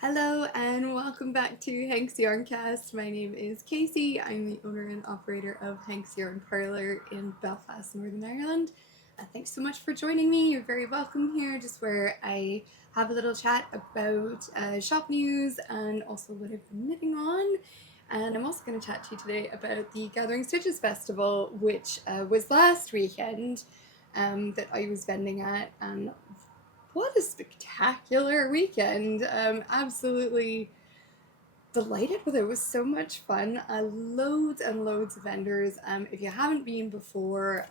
Hello and welcome back to Hank's Yarncast. My name is Casey. I'm the owner and operator of Hank's Yarn Parlour in Belfast, Northern Ireland. Thanks so much for joining me. You're very welcome here, just where I have a little chat about shop news and also what I've been knitting on. And I'm also going to chat to you today about the Gathering Stitches Festival, which was last weekend that I was vending at. And what a spectacular weekend. Absolutely delighted with it. It was so much fun. Loads and loads of vendors. If you haven't been before,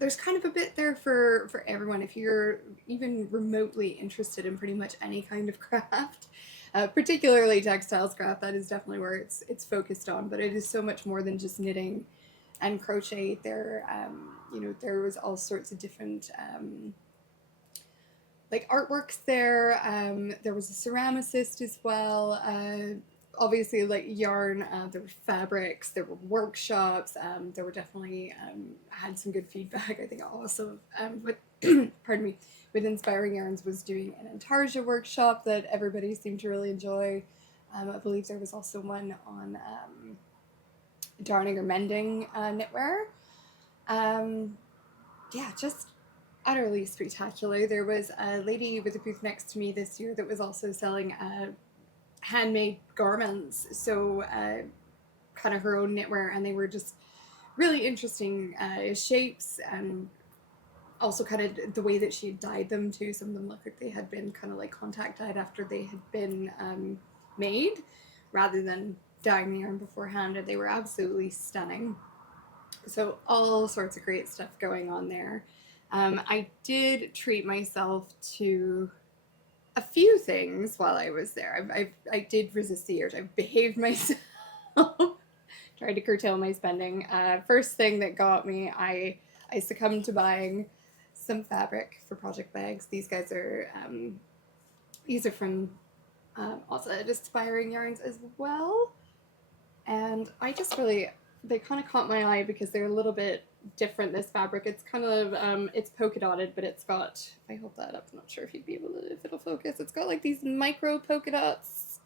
there's kind of a bit there for everyone. If you're even remotely interested in pretty much any kind of craft, particularly textiles craft, that is definitely where it's focused on. But it is so much more than just knitting and crochet. There, there was all sorts of different like artworks there. There was a ceramicist as well. Obviously, like yarn, there were fabrics, there were workshops. There were definitely had some good feedback. I think also with pardon me, with Inspiring Yarns was doing an Intarsia workshop that everybody seemed to really enjoy. I believe there was also one on darning or mending knitwear. Yeah, just utterly spectacular. There was a lady with a booth next to me this year that was also selling handmade garments, so kind of her own knitwear, and they were just really interesting shapes, and also kind of the way that she had dyed them too. Some of them looked like they had been kind of like contact dyed after they had been made, rather than dyeing the yarn beforehand, and they were absolutely stunning. So all sorts of great stuff going on there. I did treat myself to a few things while I was there. I did resist the urge. I behaved myself, tried to curtail my spending. First thing that got me, I succumbed to buying some fabric for project bags. These guys are from also Inspiring Yarns as well, and I just really, they kind of caught my eye because they're a little bit different, this fabric. It's kind of it's polka dotted, but it's got, I hold that up, I'm not sure if you'd be able to, if it'll focus, it's got like these micro polka dots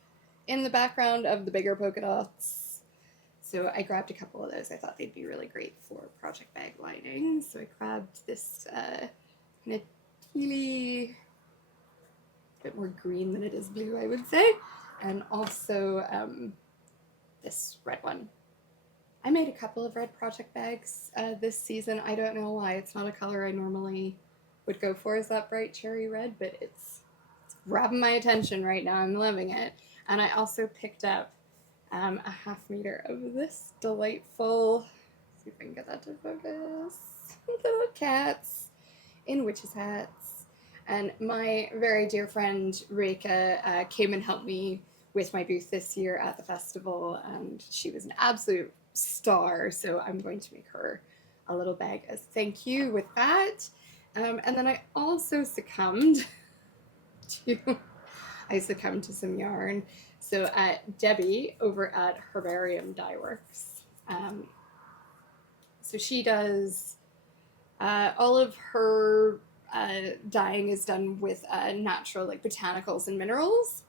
in the background of the bigger polka dots. So I grabbed a couple of those. I thought they'd be really great for project bag lining. So I grabbed this kind of tealy, a bit more green than it is blue, I would say, and also this red one. I made a couple of red project bags this season. I don't know why. It's not a color I normally would go for, is that bright cherry red, but it's grabbing my attention right now. I'm loving it. And I also picked up a 1/2 meter of this delightful, let's see if I can get that to focus, little cats in witches' hats. And my very dear friend Reka came and helped me with my booth this year at the festival, and she was an absolute star, so I'm going to make her a little bag as thank you with that. And then I also succumbed to some yarn. So Debbie over at Herbarium Dye Works, so she does all of her dyeing is done with natural, like, botanicals and minerals.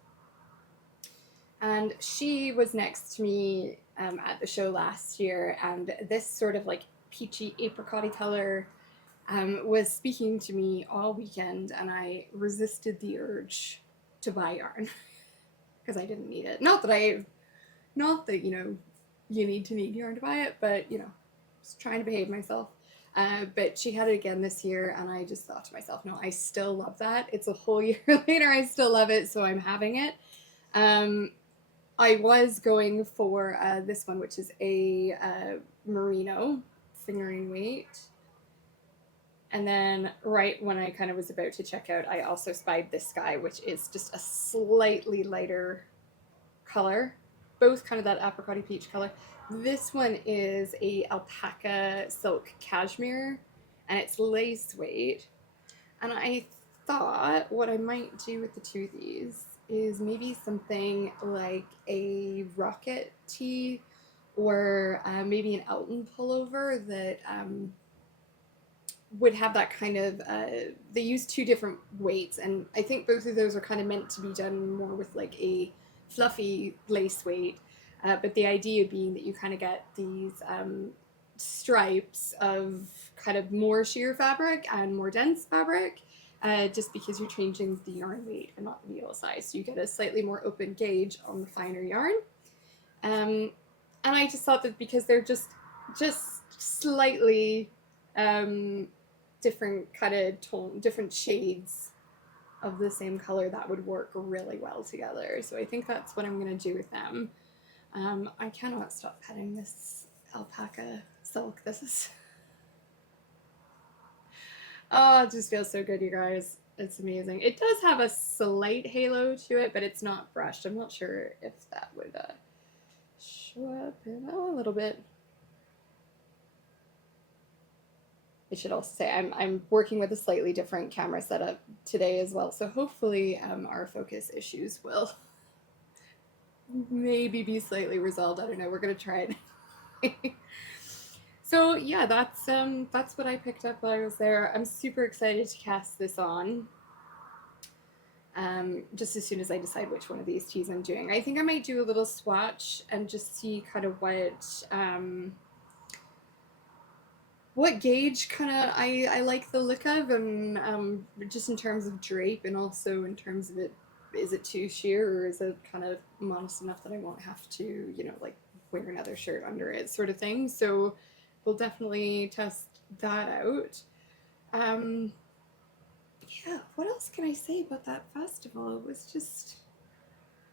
And she was next to me at the show last year, and this sort of like peachy apricot color was speaking to me all weekend, and I resisted the urge to buy yarn because I didn't need it. Not that you know, you need yarn to buy it, but you know, just trying to behave myself. But she had it again this year, and I just thought to myself, no, I still love that. It's a whole year later, I still love it, so I'm having it. I was going for this one, which is a merino fingering weight. And then right when I kind of was about to check out, I also spied this guy, which is just a slightly lighter color, both kind of that apricot peach color. This one is a alpaca silk cashmere, and it's lace weight. And I thought what I might do with the two of these is maybe something like a rocket tee, or maybe an Elton pullover that would have that kind of, they use two different weights, and I think both of those are kind of meant to be done more with like a fluffy lace weight, but the idea being that you kind of get these stripes of kind of more sheer fabric and more dense fabric, just because you're changing the yarn weight and not the needle size, so you get a slightly more open gauge on the finer yarn. And I just thought that because they're just slightly different kind of tone, different shades of the same color, that would work really well together. So I think that's what I'm gonna do with them. I cannot stop petting this alpaca silk. This is, oh, it just feels so good, you guys. It's amazing. It does have a slight halo to it, but it's not brushed. I'm not sure if that would show up in a little bit. I should also say I'm working with a slightly different camera setup today as well, so hopefully our focus issues will maybe be slightly resolved. I don't know. We're gonna try it. So yeah, that's what I picked up while I was there. I'm super excited to cast this on. Just as soon as I decide which one of these teas I'm doing. I think I might do a little swatch and just see kind of what gauge kind of I like the look of, and just in terms of drape, and also in terms of it, is it too sheer or is it kind of modest enough that I won't have to, you know, like wear another shirt under it, sort of thing. So we'll definitely test that out. Yeah, what else can I say about that festival? It was just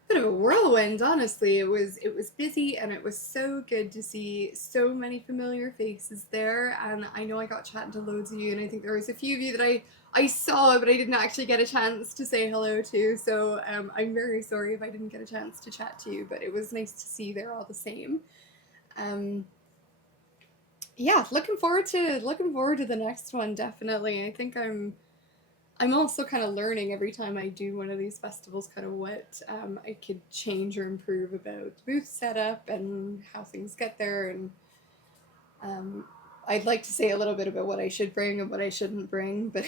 a bit of a whirlwind, honestly. It was busy, and it was so good to see so many familiar faces there. And I know I got chatting to loads of you, and I think there was a few of you that I saw, but I didn't actually get a chance to say hello to. So I'm very sorry if I didn't get a chance to chat to you, but it was nice to see you there all the same. Yeah, looking forward to the next one, definitely. I think I'm also kind of learning every time I do one of these festivals kind of what I could change or improve about the booth setup and how things get there. And I'd like to say a little bit about what I should bring and what I shouldn't bring, but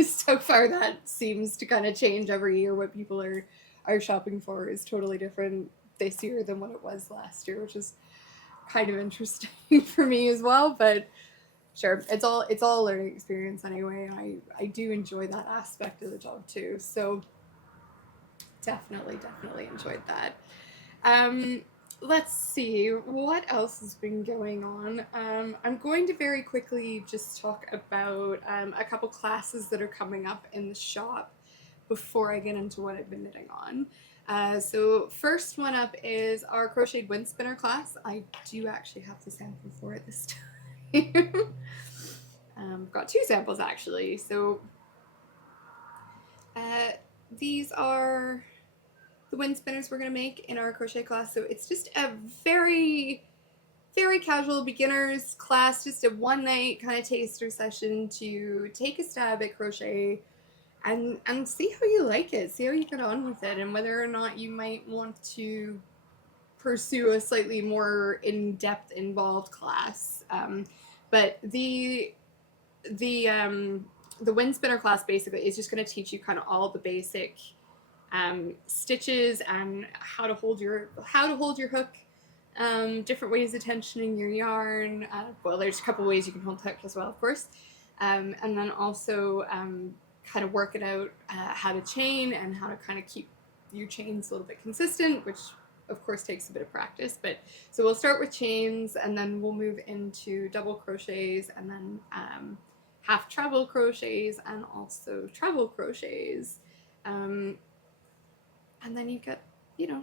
so far that seems to kind of change every year. What people are shopping for is totally different this year than what it was last year, which is kind of interesting for me as well. But sure, it's all a learning experience anyway, and I do enjoy that aspect of the job too. So definitely enjoyed that. Let's see what else has been going on. I'm going to very quickly just talk about a couple classes that are coming up in the shop before I get into what I've been knitting on. So first one up is our crocheted wind spinner class. I do actually have the sample for it this time. Got two samples actually. So these are the wind spinners we're going to make in our crochet class. So it's just a very casual beginners class, just a one night kind of taster session to take a stab at crochet and see how you like it, see how you get on with it, and whether or not you might want to pursue a slightly more in-depth, involved class. But the wind spinner class basically is just going to teach you kind of all the basic stitches and how to hold your hook, different ways of tensioning your yarn. Well, there's a couple ways you can hold the hook as well, of course, and then also kind of working out how to chain and how to kind of keep your chains a little bit consistent, which of course takes a bit of practice. But so we'll start with chains, and then we'll move into double crochets, and then half treble crochets, and also treble crochets, and then you get, you know,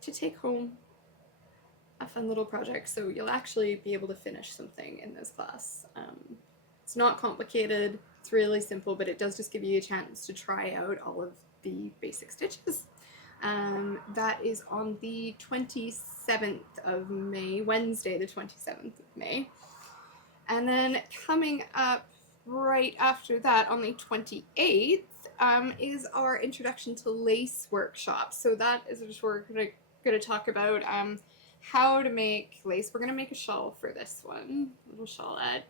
to take home a fun little project. So you'll actually be able to finish something in this class. It's not complicated, it's really simple, but it does just give you a chance to try out all of the basic stitches. That is on the 27th of May, Wednesday the 27th of May. And then coming up right after that on the 28th is our Introduction to Lace workshop. So that is just where we're going to talk about how to make lace. We're going to make a shawl for this one, little shawlette.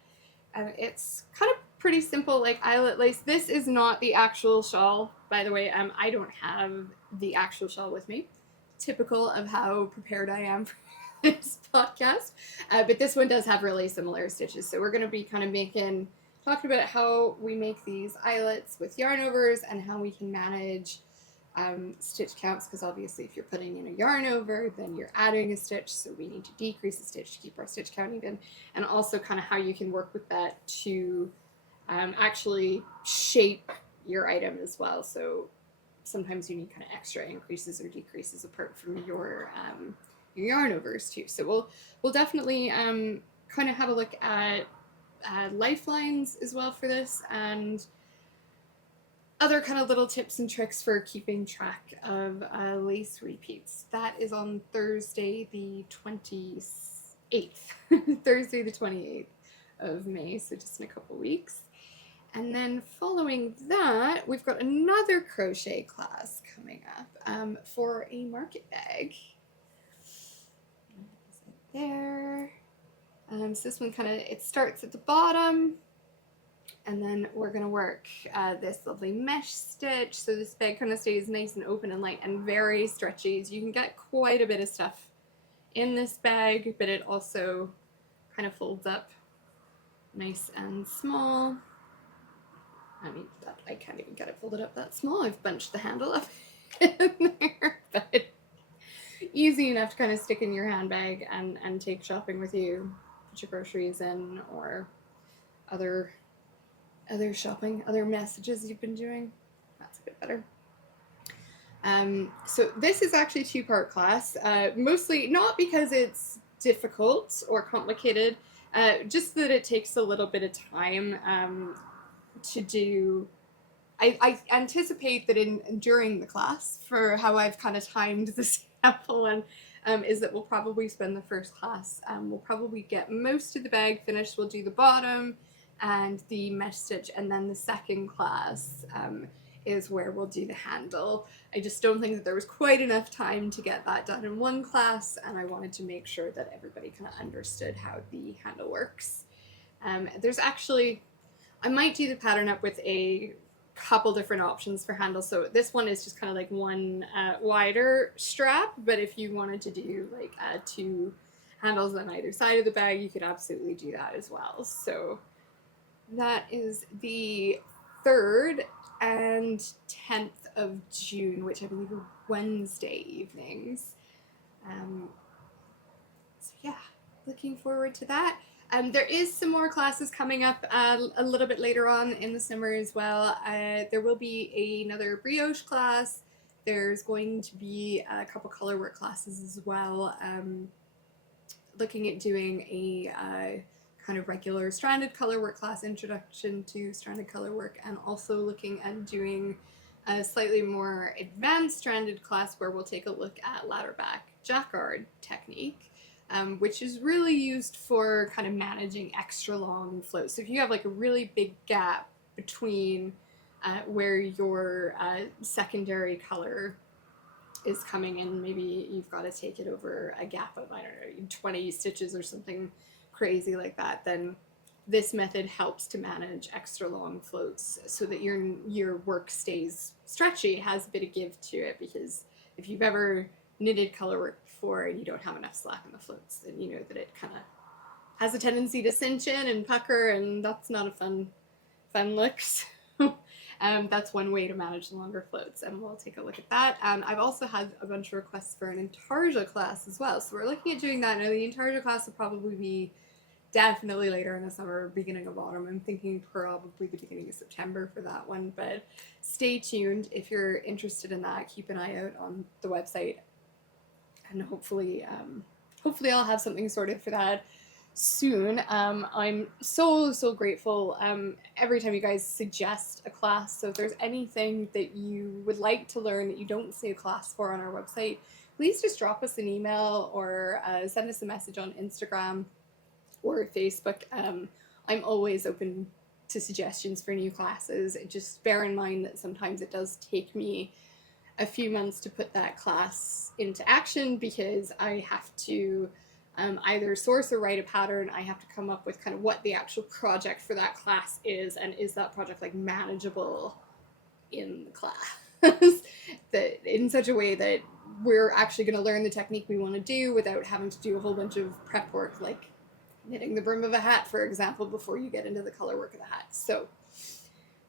It's kind of pretty simple, like eyelet lace. This is not the actual shawl, by the way. I don't have the actual shawl with me. Typical of how prepared I am for this podcast. But this one does have really similar stitches. So we're going to be kind of talking about how we make these eyelets with yarn overs and how we can manage stitch counts, because obviously if you're putting in a yarn over, then you're adding a stitch, so we need to decrease the stitch to keep our stitch count even, and also kind of how you can work with that to actually shape your item as well. So sometimes you need kind of extra increases or decreases apart from your yarn overs too. So we'll definitely kind of have a look at lifelines as well for this, and other kind of little tips and tricks for keeping track of lace repeats. That is on Thursday the 28th. Thursday the 28th of May, so just in a couple weeks. And then following that, we've got another crochet class coming up for a market bag. There. So this one it starts at the bottom, and then we're going to work this lovely mesh stitch, so this bag kind of stays nice and open and light and very stretchy. So you can get quite a bit of stuff in this bag, but it also kind of folds up nice and small. I mean, I can't even get it folded up that small. I've bunched the handle up in there, but easy enough to kind of stick in your handbag and take shopping with you, put your groceries in, or other shopping, other messages you've been doing. That's a bit better. So this is actually a two-part class, mostly not because it's difficult or complicated, just that it takes a little bit of time to do. I anticipate that during the class, for how I've kind of timed the sample, and is that we'll probably spend the first class, we'll probably get most of the bag finished. We'll do the bottom and the mesh stitch, and then the second class is where we'll do the handle. I just don't think that there was quite enough time to get that done in one class, and I wanted to make sure that everybody kind of understood how the handle works. There's actually, I might do the pattern up with a couple different options for handles. So this one is just kind of like one wider strap, but if you wanted to do like two handles on either side of the bag, you could absolutely do that as well. So that is the 3rd and 10th of June, which I believe are Wednesday evenings. So yeah, looking forward to that. There is some more classes coming up a little bit later on in the summer as well. There will be another brioche class. There's going to be a couple colorwork classes as well. Looking at doing a kind of regular stranded colorwork class, introduction to stranded colorwork, and also looking at doing a slightly more advanced stranded class where we'll take a look at ladder back jacquard technique, which is really used for kind of managing extra long floats. So if you have like a really big gap between where your secondary color is coming in, maybe you've got to take it over a gap of, I don't know, 20 stitches or something crazy like that, then this method helps to manage extra long floats so that your work stays stretchy. It has a bit of give to it, because if you've ever knitted colorwork before and you don't have enough slack in the floats, then you know that it kind of has a tendency to cinch in and pucker, and that's not a fun look. So that's one way to manage the longer floats, and we'll take a look at that. I've also had a bunch of requests for an intarsia class as well, so we're looking at doing that. Now the intarsia class will probably be definitely later in the summer, beginning of autumn. I'm thinking probably the beginning of September for that one, but stay tuned if you're interested in that. Keep an eye out on the website, and hopefully I'll have something sorted for that soon. I'm so grateful every time you guys suggest a class. So if there's anything that you would like to learn that you don't see a class for on our website, please just drop us an email or send us a message on Instagram or Facebook. I'm always open to suggestions for new classes. Just bear in mind that sometimes it does take me a few months to put that class into action, because I have to either source or write a pattern. I have to come up with kind of what the actual project for that class is, and is that project like manageable in the class that in such a way that we're actually going to learn the technique we want to do without having to do a whole bunch of prep work, like knitting the brim of a hat, for example, before you get into the color work of the hat. So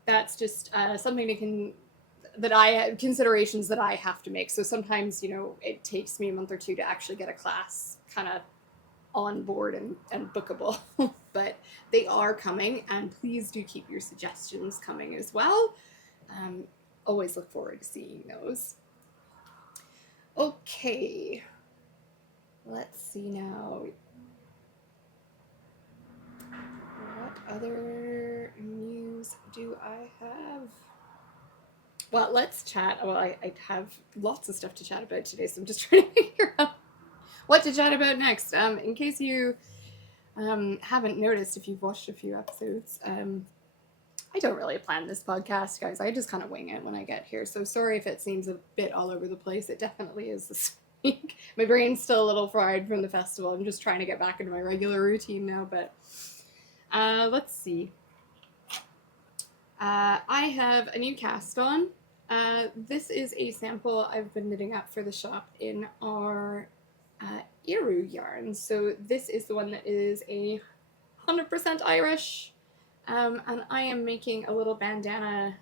that's just something considerations that I have to make. So sometimes, it takes me a month or two to actually get a class kind of on board and bookable. But they are coming, and please do keep your suggestions coming as well. Always look forward to seeing those. Okay, let's see now. What other news do I have? Well, let's chat. Well, I have lots of stuff to chat about today, so I'm just trying to figure out what to chat about next. In case you haven't noticed, if you've watched a few episodes, I don't really plan this podcast, guys. I just kind of wing it when I get here. So sorry if it seems a bit all over the place. It definitely is this week. My brain's still a little fried from the festival. I'm just trying to get back into my regular routine now, but let's see. I have a new cast on. This is a sample I've been knitting up for the shop in our Iru yarn. So this is the one that is 100% Irish. And I am making a little bandana,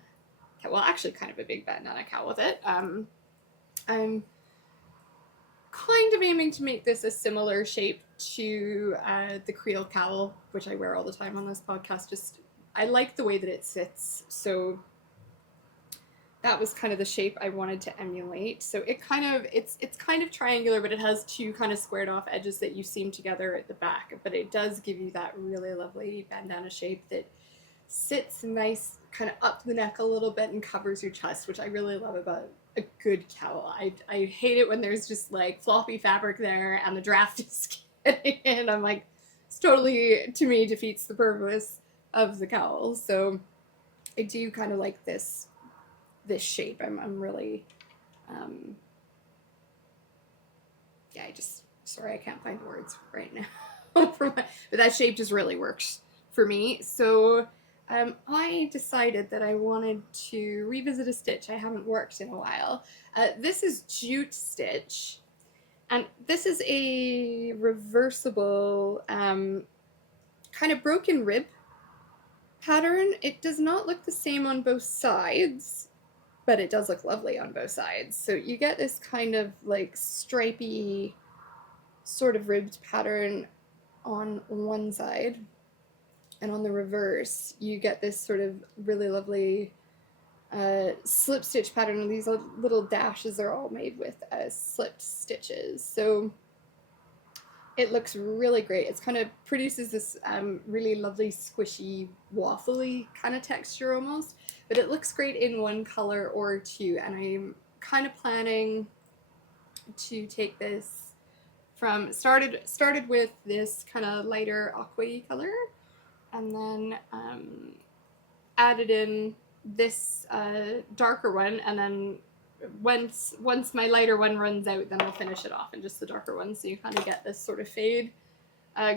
well, actually kind of a big bandana cowl with it. I'm kind of aiming to make this a similar shape to the Creel cowl, which I wear all the time on this podcast. I like the way that it sits, so that was kind of the shape I wanted to emulate. So it's kind of triangular, but it has two kind of squared off edges that you seam together at the back. But it does give you that really lovely bandana shape that sits nice, kind of up the neck a little bit and covers your chest, which I really love about a good cowl. I hate it when there's just like floppy fabric there and the draft is getting in. I'm like, it's totally, to me, defeats the purpose of the cowl. So I do kind of like this shape. I'm really, sorry, I can't find the words right now. But that shape just really works for me. So I decided that I wanted to revisit a stitch I haven't worked in a while. This is jute stitch, and this is a reversible kind of broken rib pattern. It does not look the same on both sides, but it does look lovely on both sides. So you get this kind of like stripy sort of ribbed pattern on one side, and on the reverse you get this sort of really lovely slip stitch pattern, and these little dashes are all made with slipped stitches. So it looks really great. It kind of produces this really lovely squishy waffly kind of texture almost, but it looks great in one color or two, and I'm kind of planning to take this from started with this kind of lighter aqua color, and then added in this darker one, and then once my lighter one runs out, then I'll finish it off in just the darker one, so you kind of get this sort of fade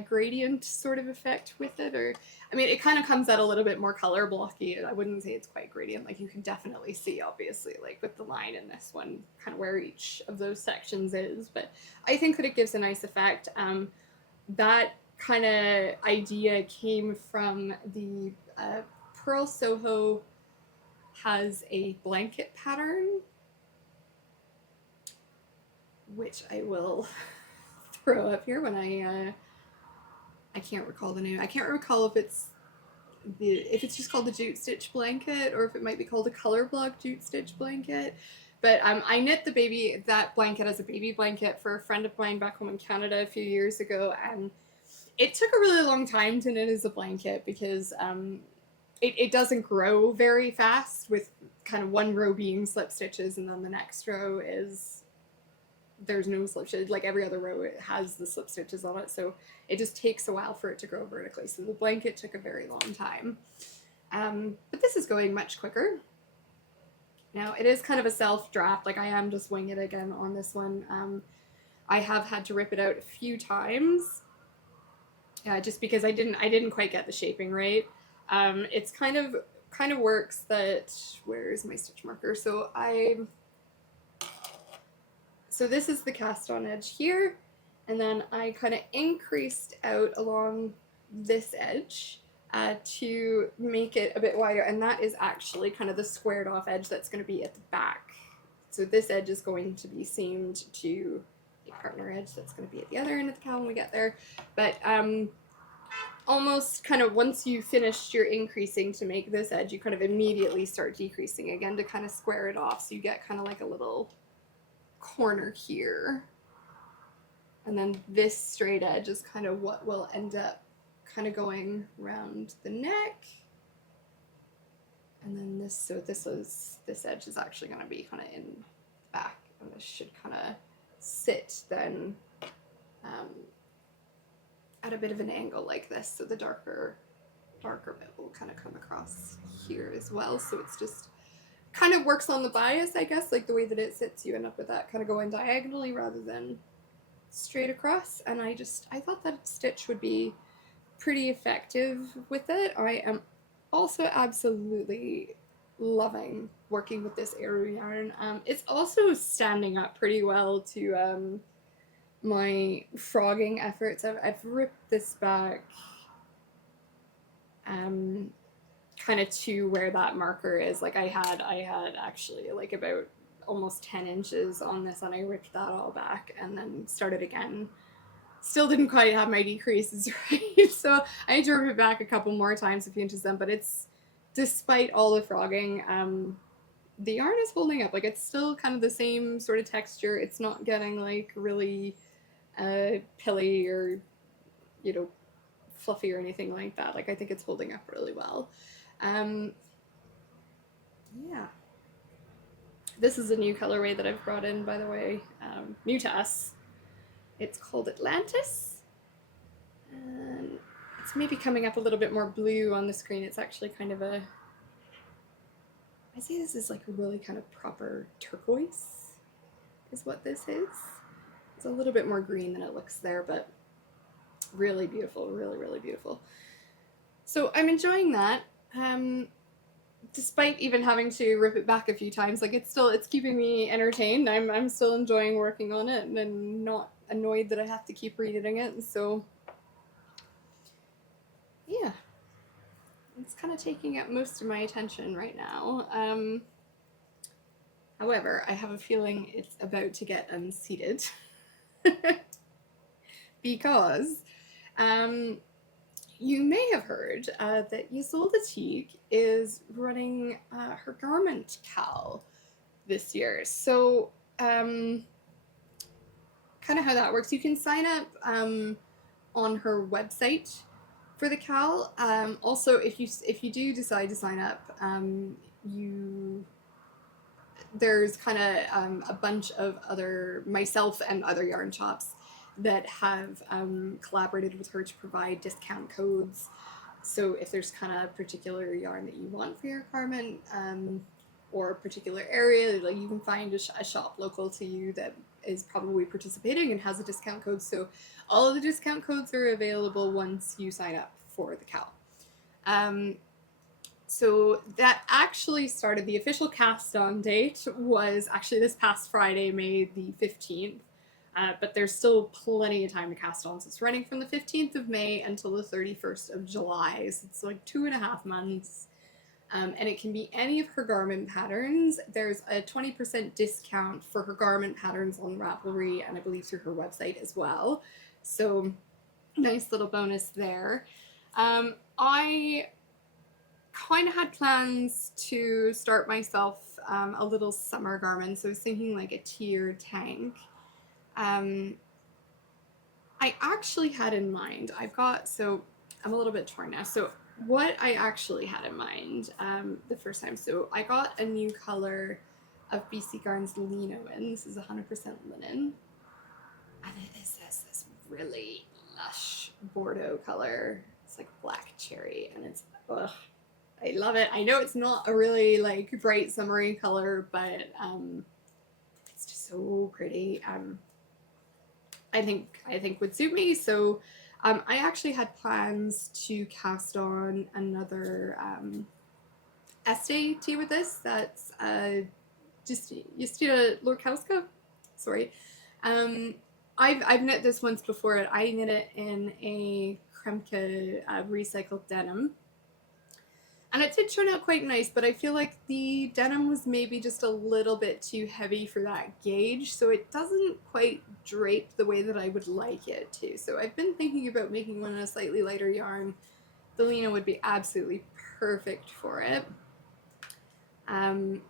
gradient sort of effect with it. Or I mean, it kind of comes out a little bit more color blocky. I wouldn't say it's quite gradient. Like you can definitely see, obviously, like with the line in this one, kind of where each of those sections is, but I think that it gives a nice effect. That kind of idea came from the Pearl Soho has a blanket pattern, which I will throw up here when I can't recall the name. I can't recall if it's just called the jute stitch blanket, or if it might be called a color block jute stitch blanket. But I knit that blanket as a baby blanket for a friend of mine back home in Canada a few years ago, and it took a really long time to knit as a blanket because it doesn't grow very fast, with kind of one row being slip stitches and then the next row there's no slip stitches. Like every other row it has the slip stitches on it, so it just takes a while for it to grow vertically. So the blanket took a very long time, but this is going much quicker. Now it is kind of a self draft, like I am just winging it again on this one. I have had to rip it out a few times, just because I didn't quite get the shaping right. It's kind of works that, where's my stitch marker? So this is the cast on edge here, and then I kind of increased out along this edge to make it a bit wider, and that is actually kind of the squared off edge that's going to be at the back. So this edge is going to be seamed to a partner edge that's going to be at the other end of the cowl when we get there. But almost kind of once you finished your increasing to make this edge, you kind of immediately start decreasing again to kind of square it off, so you get kind of like a little corner here. And then this straight edge is kind of what will end up kind of going around the neck. And then this edge is actually going to be kind of in the back, and this should kind of sit then at a bit of an angle like this, so the darker bit will kind of come across here as well. So it's just kind of works on the bias, I guess, like the way that it sits, you end up with that kind of going diagonally rather than straight across. And I thought that stitch would be pretty effective with it. I am also absolutely loving working with this Aru yarn. It's also standing up pretty well to my frogging efforts. I've ripped this back kind of to where that marker is. Like I had actually like about almost 10 inches on this, and I ripped that all back and then started again. Still didn't quite have my decreases right, so I had to rip it back a couple more times, a few inches then, but it's, despite all the frogging, the yarn is holding up. Like it's still kind of the same sort of texture. It's not getting like really pilly or, you know, fluffy or anything like that. Like I think it's holding up really well. Yeah. This is a new colorway that I've brought in, by the way, new to us. It's called Atlantis, and it's maybe coming up a little bit more blue on the screen. It's actually kind of a, I say this is like a really kind of proper turquoise is what this is. It's a little bit more green than it looks there, but really beautiful, really, really beautiful. So I'm enjoying that. Despite even having to rip it back a few times, like it's keeping me entertained. I'm still enjoying working on it and not annoyed that I have to keep reknitting it. So yeah, it's kind of taking up most of my attention right now. However, I have a feeling it's about to get unseated because you may have heard that Ysolda is running her Garment KAL this year. So kind of how that works, you can sign up on her website for the KAL. Also, if you do decide to sign up, there's kind of a bunch of myself and other yarn shops that have collaborated with her to provide discount codes. So if there's kind of particular yarn that you want for your garment, or a particular area, like you can find a shop local to you that is probably participating and has a discount code. So all of the discount codes are available once you sign up for the KAL. So that actually started, the official cast on date was actually this past Friday, May the 15th. But there's still plenty of time to cast on. So it's running from the 15th of May until the 31st of July. So it's like 2.5 months. And it can be any of her garment patterns. There's a 20% discount for her garment patterns on Ravelry, and I believe through her website as well. So nice little bonus there. I kind of had plans to start myself a little summer garment. So I was thinking like a tiered tank. I actually had in mind, so I'm a little bit torn now. So what I actually had in mind the first time, so I got a new color of BC Garn's Lino in. This is 100% linen. And it is this really lush Bordeaux color. It's like black cherry, and it's, ugh, I love it. I know it's not a really like bright summery color, but it's just so pretty. I think would suit me. So I actually had plans to cast on another Este tea with this. That's just Ysolda Garment. Sorry. Um, I've knit this once before. I knit it in a Kremke recycled denim. And it did turn out quite nice, but I feel like the denim was maybe just a little bit too heavy for that gauge, so it doesn't quite drape the way that I would like it to. So I've been thinking about making one in a slightly lighter yarn. The Lino would be absolutely perfect for it. And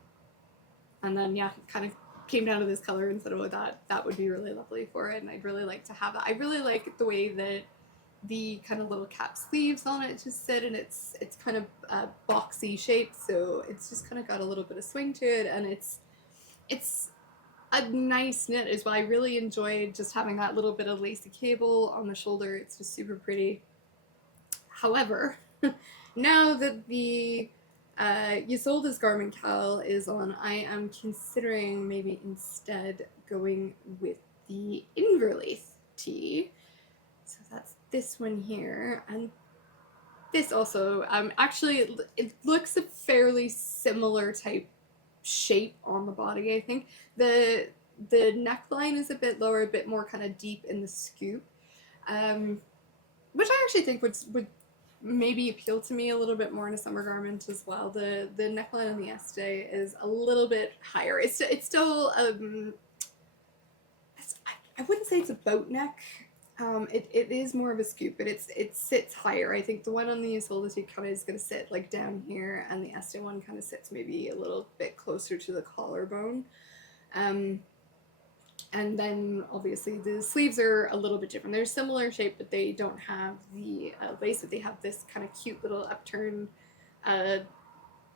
then, yeah, kind of came down to this color and said, oh, that would be really lovely for it, and I'd really like to have that. I really like the way that the kind of little cap sleeves on it just sit, and it's kind of boxy shape, so it's just kind of got a little bit of swing to it, and it's a nice knit as well. I really enjoyed just having that little bit of lacy cable on the shoulder. It's just super pretty. However, now that the Ysolda's Garment KAL is on, I am considering maybe instead going with the Inverleith tee. So that's this one here, and this also, actually it looks a fairly similar type shape on the body. I think the neckline is a bit lower, a bit more kind of deep in the scoop, which I actually think would maybe appeal to me a little bit more in a summer garment as well. The neckline on the Este is a little bit higher. It's still I wouldn't say it's a boat neck. It is more of a scoop, but it sits higher. I think the one on the Ysolda kind of is going to sit like down here, and the Este one kind of sits maybe a little bit closer to the collarbone. And then obviously the sleeves are a little bit different. They're similar shape, but they don't have the lace, but they have this kind of cute little upturned,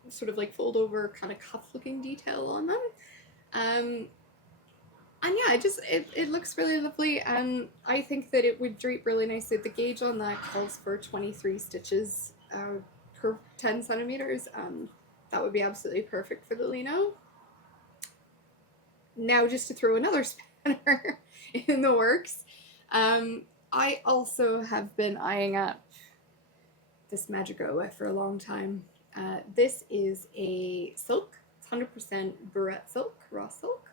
sort of like fold over kind of cuff looking detail on them. And yeah, it looks really lovely, and I think that it would drape really nicely. The gauge on that calls for 23 stitches per 10 centimeters. That would be absolutely perfect for the Lino. Now, just to throw another spanner in the works, I also have been eyeing up this Madrigoa for a long time. This is a silk. It's 100% barrette silk, raw silk.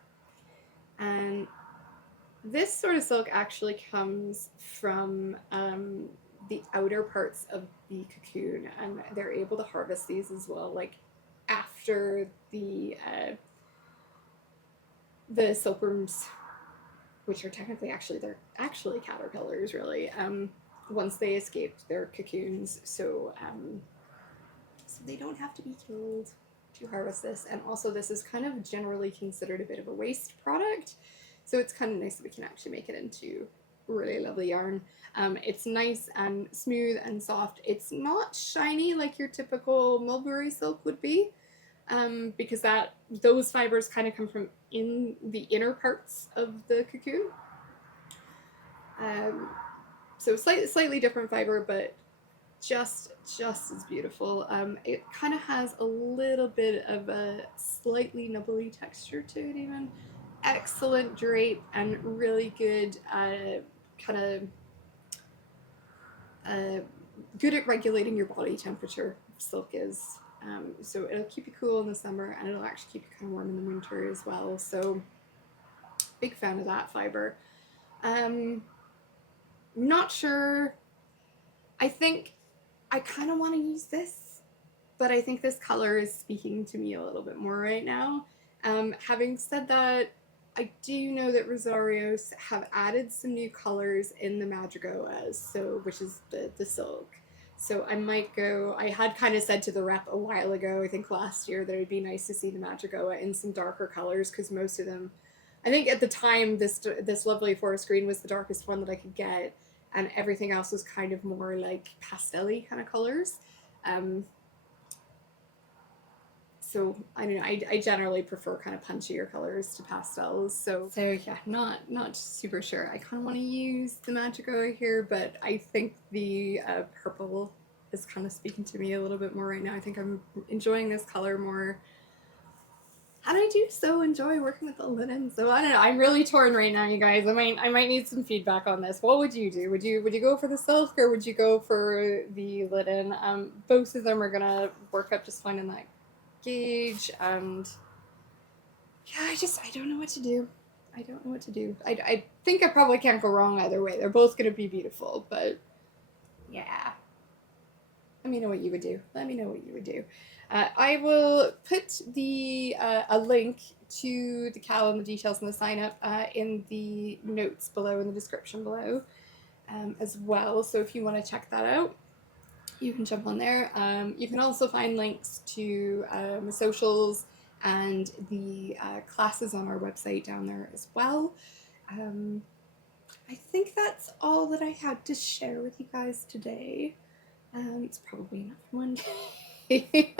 And this sort of silk actually comes from the outer parts of the cocoon, and they're able to harvest these as well, like after the silkworms, which are technically they're actually caterpillars, really, once they escaped their cocoons, so they don't have to be killed to harvest this. And also this is kind of generally considered a bit of a waste product, so it's kind of nice that we can actually make it into really lovely yarn. It's nice and smooth and soft. It's not shiny like your typical mulberry silk would be, because those fibers kind of come from in the inner parts of the cocoon. So slightly different fiber, but just as beautiful. It kind of has a little bit of a slightly nubbly texture to it even. Excellent drape and really good good at regulating your body temperature. Silk is. So it'll keep you cool in the summer, and it'll actually keep you kind of warm in the winter as well. So big fan of that fiber. Not sure. I think I kind of want to use this, but I think this color is speaking to me a little bit more right now. Having said that, I do know that Rosarios have added some new colors in the Madrigoas, so which is the silk. So I might go. I had kind of said to the rep a while ago, I think last year, that it'd be nice to see the Madrigoa in some darker colors, because most of them, I think at the time, this lovely forest green was the darkest one that I could get, and everything else was kind of more like pastel-y kind of colors. So I don't know, I generally prefer kind of punchier colors to pastels. So yeah, not super sure. I kind of want to use the Madrigoa here, but I think the purple is kind of speaking to me a little bit more right now. I think I'm enjoying this color more. And I do so enjoy working with the linen. So I don't know. I'm really torn right now, you guys. I might need some feedback on this. What would you do? Would you go for the silk or would you go for the linen? Both of them are gonna work up just fine in that gauge. And yeah, I don't know what to do. I don't know what to do. I think I probably can't go wrong either way. They're both gonna be beautiful, but yeah. Let me know what you would do. Let me know what you would do. I will put a link to the KAL and the details and the sign up in the notes below, in the description below as well. So if you want to check that out, you can jump on there. You can also find links to socials and the classes on our website down there as well. I think that's all that I had to share with you guys today. It's probably enough for one day.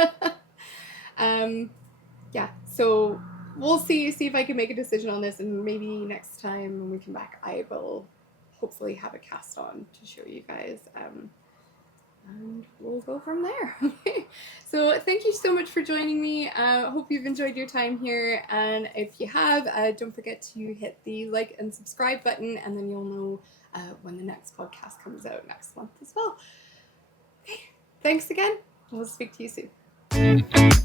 Yeah, so we'll see if I can make a decision on this, and maybe next time when we come back, I will hopefully have a cast on to show you guys. And we'll go from there. So thank you so much for joining me. Hope you've enjoyed your time here, and if you have, don't forget to hit the like and subscribe button, and then you'll know when the next podcast comes out next month as well. Okay, thanks again. We'll speak to you soon.